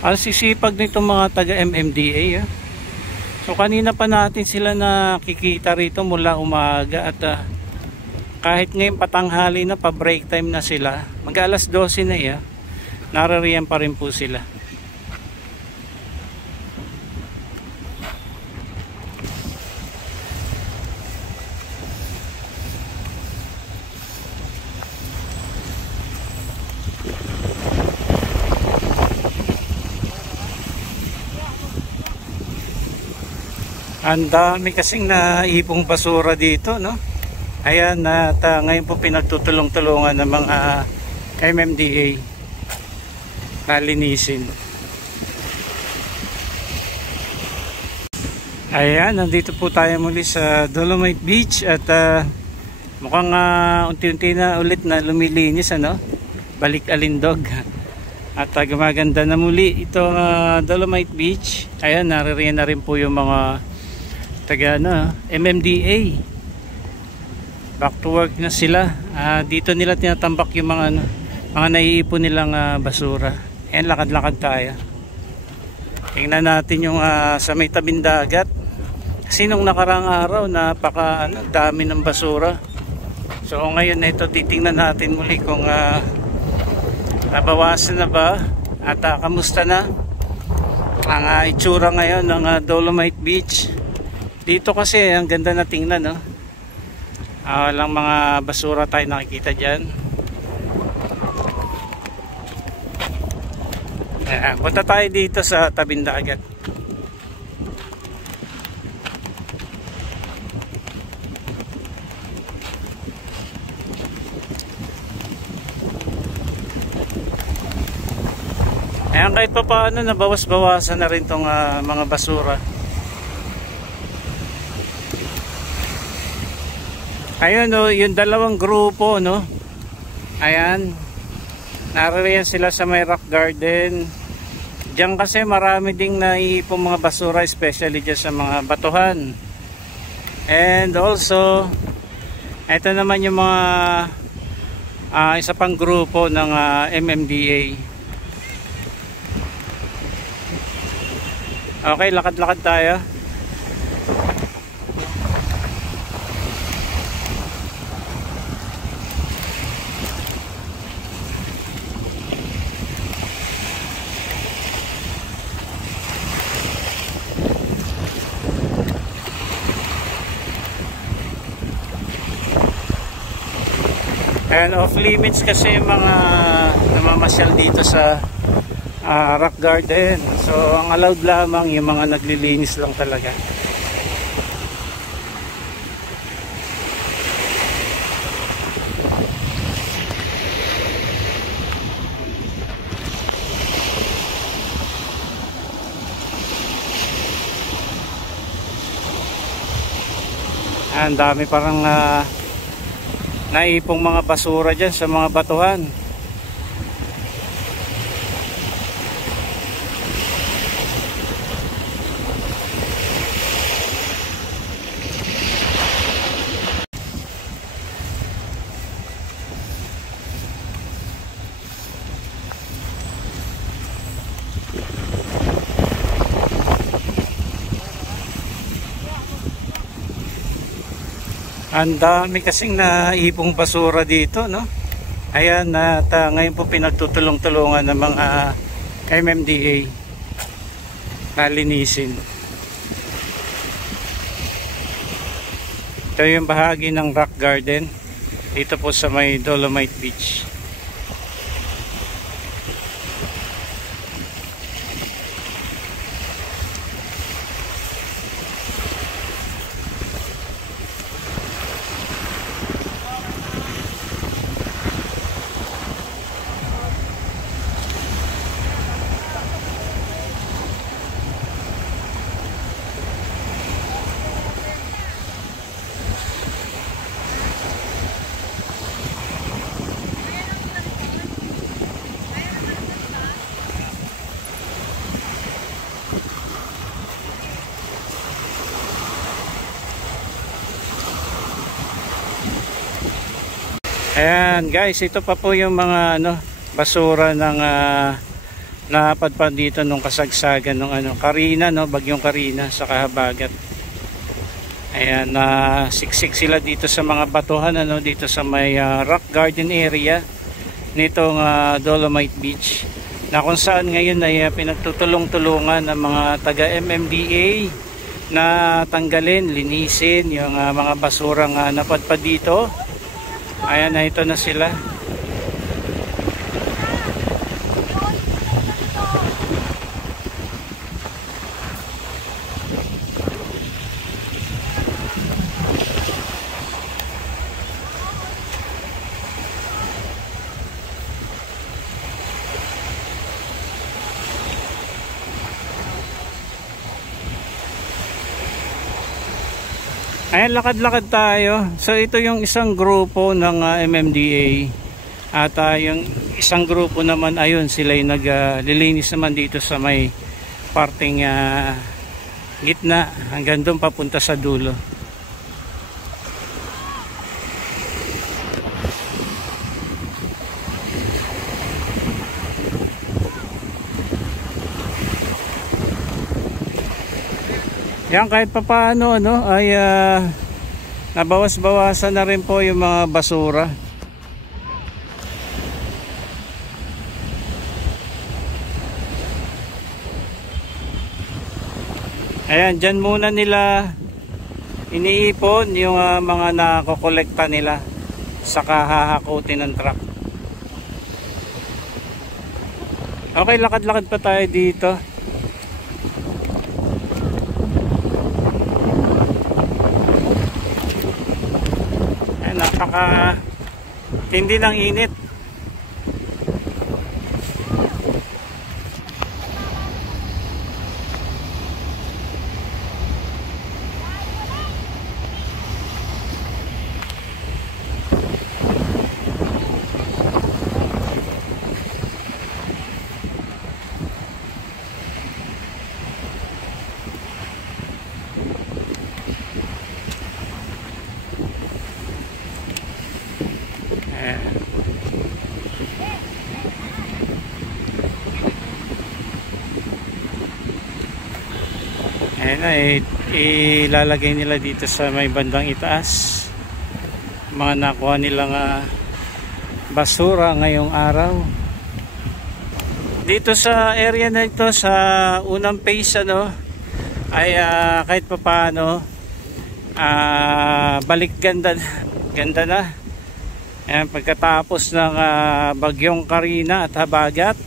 Ang sisipag nitong mga taga MMDA. So kanina pa natin sila nakikita rito mula umaga at kahit ngayon patanghali na, pa break time na sila, mag alas 12 na naririyan pa rin po sila. Ang dami kasing naipong basura dito, no? Ayan, at ngayon po pinagtutulong-tulungan ng mga MMDA na linisin. Ayan, nandito po tayo muli sa Dolomite Beach at mukhang unti-unti na ulit na lumilinis, ano? Balik alindog. At gumaganda na muli itong Dolomite Beach. Ayan, naririyan na rin po yung mga taga MMDA. Back to work na sila. Dito nila tinatambak yung mga naiipon nilang basura. Ayan, lakad-lakad tayo. Tingnan natin yung sa may tabing dagat. Kasi nung nakarang araw napaka dami ng basura. So ngayon ito titingnan natin muli kung nabawasan na ba at kamusta na ang itsura ngayon ng Dolomite Beach. Dito kasi ang ganda na tingnan, no? Walang mga basura tayo nakikita dyan. Punta tayo dito sa tabing dagat. Ayan, kahit pa paano nabawas-bawasan na rin tong mga basura. Ayun, no, yung dalawang grupo, no? Ayan, naririyan sila sa may rock garden. Diyan kasi marami ding naiipong mga basura, especially dyan sa mga batuhan. And also, ito naman yung mga isa pang grupo ng MMDA. Okay, lakad-lakad tayo. And off limits kasi yung mga namamasyal dito sa rock garden. So ang allowed lamang yung mga naglilinis lang talaga. Ang dami parang naipong mga basura dyan sa mga batuhan. Ang dami kasing naipong basura dito, no? Ayan, at ngayon po pinagtutulong-tulungan ng mga MMDA na linisin. Ito yung bahagi ng rock garden dito po sa may Dolomite Beach. Ayan guys, ito pa po yung mga basura ng napadpad dito nung kasagsagan ng Carina, no, bagyong Carina sa Habagat. Ayan, siksik sila dito sa mga batuhan, dito sa may rock garden area nitong Dolomite Beach, na kung saan ngayon ay pinagtutulong-tulungan ng mga taga MMDA na tanggalin, linisin yung mga basurang napadpad dito. Ayan, na ito na sila. Ayan, lakad-lakad tayo. So ito yung isang grupo ng MMDA. At yung isang grupo naman, ayun, sila yung naglilinis naman dito sa may parting gitna hanggang doon papunta sa dulo. Yan, kahit papaano ay nabawas-bawasan na rin po yung mga basura. Ayan, dyan muna nila iniipon yung mga nakokolekta nila sa hahakutin ng truck. Okay, lakad-lakad pa tayo dito. Napaka-tindi ng init. Ayan na, ilalagay nila dito sa may bandang itaas mga nakuha nilang basura ngayong araw. Dito sa area na ito, sa unang phase ay kahit pa paano balik ganda na. Ayan, pagkatapos ng bagyong Carina at Habagat.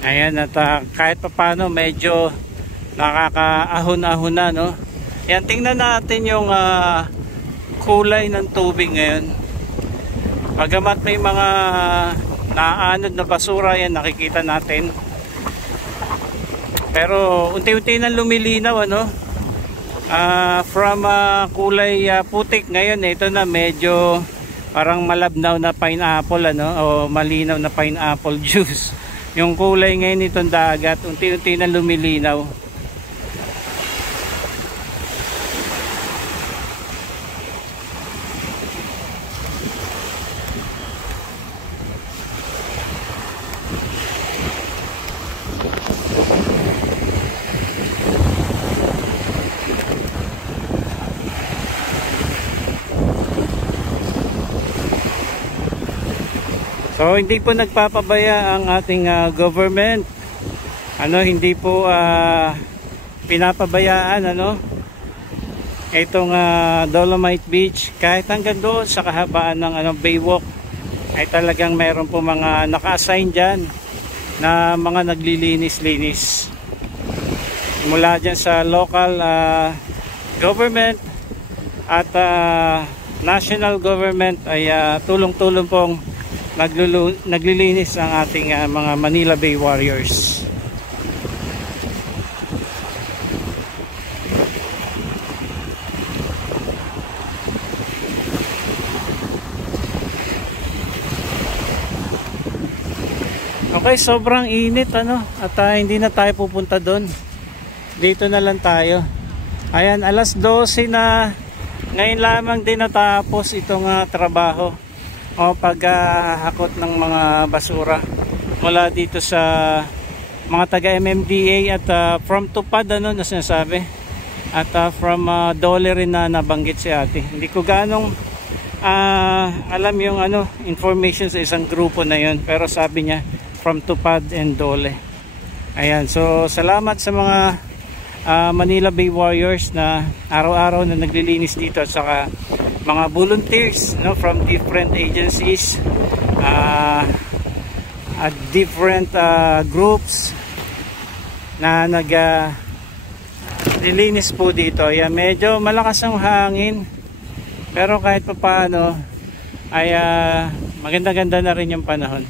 Ayan, at kahit pa paano medyo nakakaahon-ahon na, no? Yan, tingnan natin yung kulay ng tubig ngayon. Pagamat may mga naaanod na basura, yan nakikita natin. Pero unti-unti na lumilinaw, from kulay putik ngayon, ito na medyo parang malabnaw na pineapple, o malinaw na pineapple juice. Yung kulay ngayon itong dagat, unti-unti na lumilinaw. So hindi po nagpapabaya ang ating government. Hindi po pinapabayaan itong Dolomite Beach, kahit hanggang doon sa kahabaan ng Baywalk ay talagang mayroon po mga naka-assign diyan na mga naglilinis-linis. Mula diyan sa local government at national government ay tulong-tulong pong naglilinis ang ating mga Manila Bay Warriors. Okay, sobrang init at hindi na tayo pupunta doon. Dito na lang tayo. Ayan, alas 12 na. Ngayon lamang din natapos itong trabaho o paghahakot ng mga basura. mula dito sa mga taga MMDA at from Tupad ano na sinasabi, at from Dole rin na nabanggit si ate. Hindi ko ganong alam yung information sa isang grupo na yun, pero sabi niya from Tupad and Dole. Ayan, so salamat sa mga Manila Bay Warriors na araw-araw na naglilinis dito, at saka mga volunteers from different agencies at different groups na naglilinis po dito. Ayan, medyo malakas ang hangin, pero kahit pa paano ay maganda-ganda na rin yung panahon.